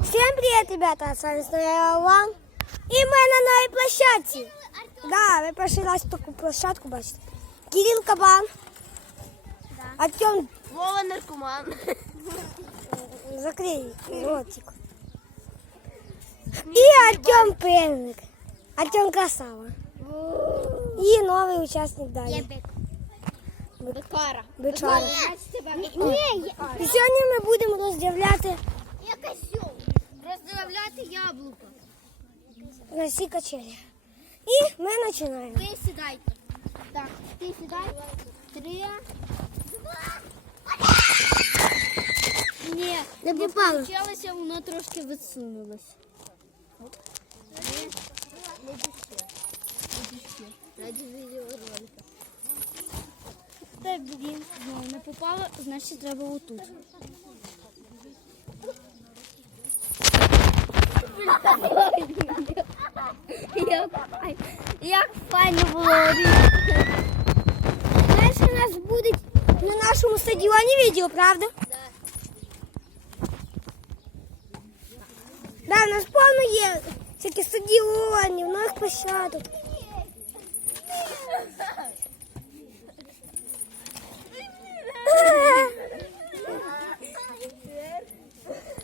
Всем привет, ребята! С вами снова Ван. И мы на новой площадке. Да, ви перший раз таку площадку бачите. Кирил Кабан. Артем, Вова наркоман. закрий ротик. И Артем Пельник. Артем Красава. І новий учасник далі. Бекара. Бичара. Сьогодні ми будемо роздивляти я козьол. Роздивляти яблуко. на всі качелі. І ми починаємо. Ви сідайте. Так, ти сідай. Три. Ні, Не попало. Включилося, воно трошки висунулось. Раді відеоролика. Та блін, знову не попало, значить треба отут. Як, фай- як файно було. Знаєш, у нас буде на нашому стадіоні відео, правда? Да, у нас повно є всякі стадіонів, нових площадок.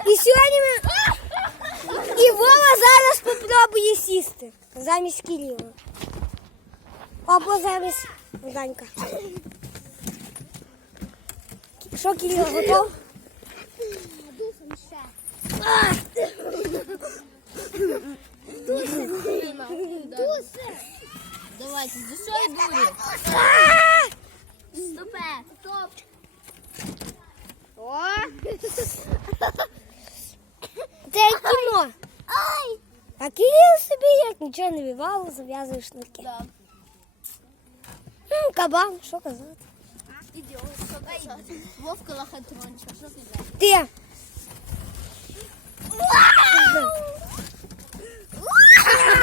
І сьогодні ми... І Вова зараз спробує сісти замість Кирила. Або замість Данька. Що, Кирил, готов? Давайте, душой буде. Стопе. Стоп. О. Як кіно. Ай. А Кирил собі як нічого не бивало, зав'язує шнурки. Да. М, Кабан, що казати? Ідіот. Вовка лохотрончик. Що сказати? Ти.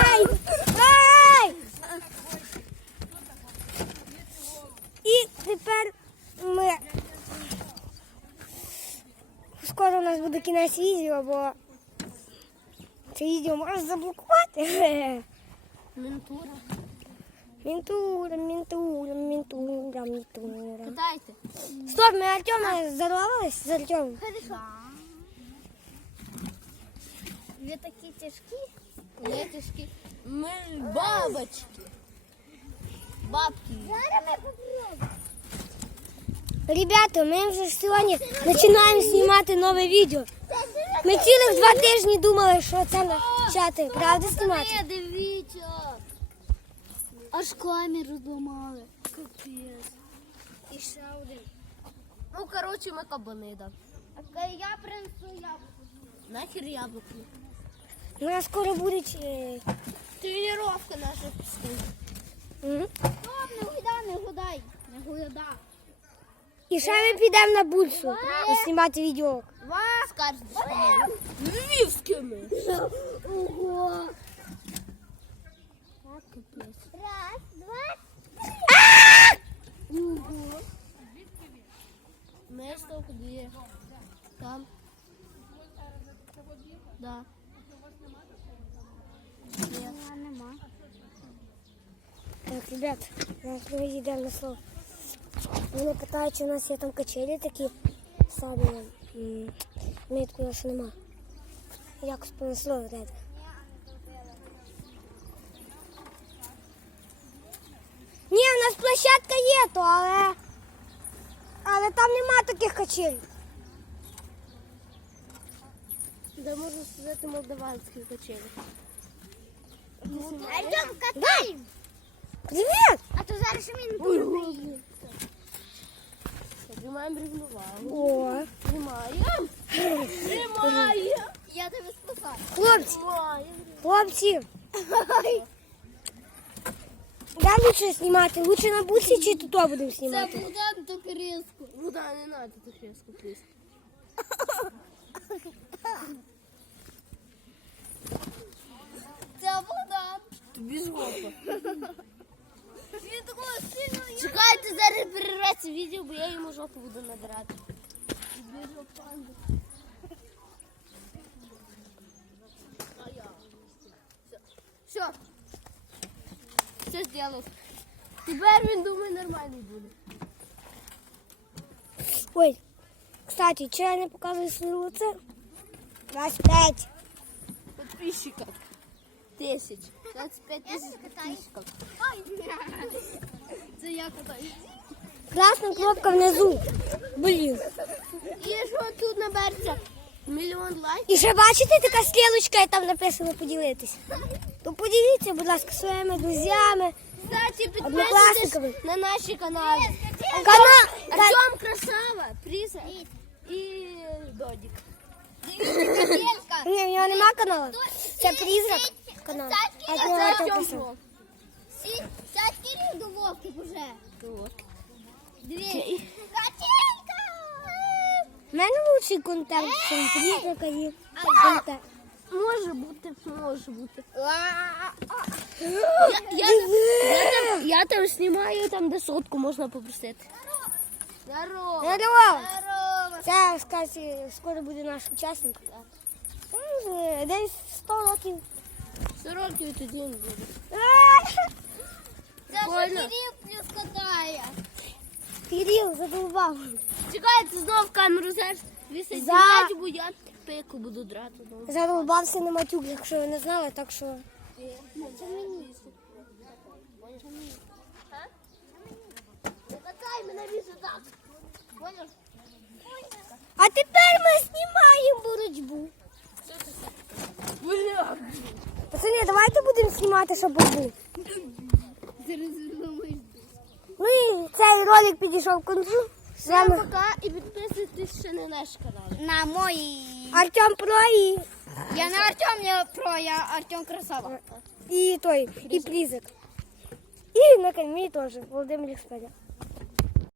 Ай! Ай! І тепер ми скоро у нас буде кінець відео, бо це відео можна заблокувати. Ментура. Мінтура, мінтура, мінтура, мінтура. Катайте. Стоп, ми Артема здоровались з Артемом. Хорошо. Ви такі тяжкі? Не тяжкі. Ми бабочки. Бабки. Зараз ми попробуємо. Ребята, ми вже сьогодні починаємо знімати нове відео. Ми цілих два тижні думали, що це почати, правда, знімати? Ні, дивіться. Аж камеру зламали. Капець. І ще один. Ну, коротше, ми кабани, да. А я принесу яблуко. Нахер яблуко? У нас скоро будуть. е, Тренировка наша пішла. м. Стоп, не гудай, не гудай. Не гудай. І ще ми підемо на бульсу знімати відео. Скажете, Львівськими. Ого. Так, капець. Раз, два, Ого. Место куди? Там. Да. Ні, нема. Так, ребят, ми йдемо на слово. Вони питають, чи у нас є там качелі такі самі. М, Ми такого що нема. Якось понесло від тебе. Ні, у нас площадка є, то, але. Але там нема таких качель. Де можна сказати молдаванські качелі? Артем, катай! Привіт! А то зараз він буде. Тримаємо рівновагу. О, Тримаємо. хлопці, Тримаємо. хлопці. Де лучше знімати? Лучше на буці чи тут будемо Це знімати? Богдан Токарєвську. Богдан, не надо Токарєвську, пліз. Це Богдан. Тобі з гопа. Він такого сильно... Чекайте, зараз перерветься відео, бо я йому жопу буду надирати. Тобі жопа. Все. Все зробив. Тепер він думає нормальний буде. Ой, кстати, чи я не показую своє лице? 25. Подписчиков. 10. 25 тисяч підписчиків. Це я катаюсь. Красна кнопка внизу. Блін. І що тут набереться? Мільйон лайків. І ще бачите, така стрілочка, і там написано поділитися. То поділіться, будь ласка, своїми друзями. Кстати, підписуйтесь на наші канали. Канал. Артем Красава, Приза і Додік. Ні, в нього нема каналу. Це призрак канал. А А це це Артем Артем писав. Про. Сядь до Вовки уже. Дві. У мене лучший контент, чим призрака є. контент. Може бути, може бути. Я, я, я, там, я там знімаю, там де сотку можна попросити. Здорово. Здорово! Здорово! Це, кстати, скоро буде наш учасник. Е, Десь 100 років. 40 років тоді не буде. Це вже Прикольно. Кирилл плюс катає. Кирил задолбав. Чекайте, знов камеру зараз. За- бо я пику буду драти. знову. Задолбався на матюк, якщо ви не знали, так що. Це мені. Мене так. Понял? А тепер ми знімаємо боротьбу. Пацани, давайте будемо знімати ще боротьбу. Ну і цей ролик підійшов к кінцю. Вами пока і підписуйтесь ще на наш канал. На мої. Артем Про і, Я не Артем, я про, я Артем Красава. і той, і Призик. І на камі теж Володимир Експерт.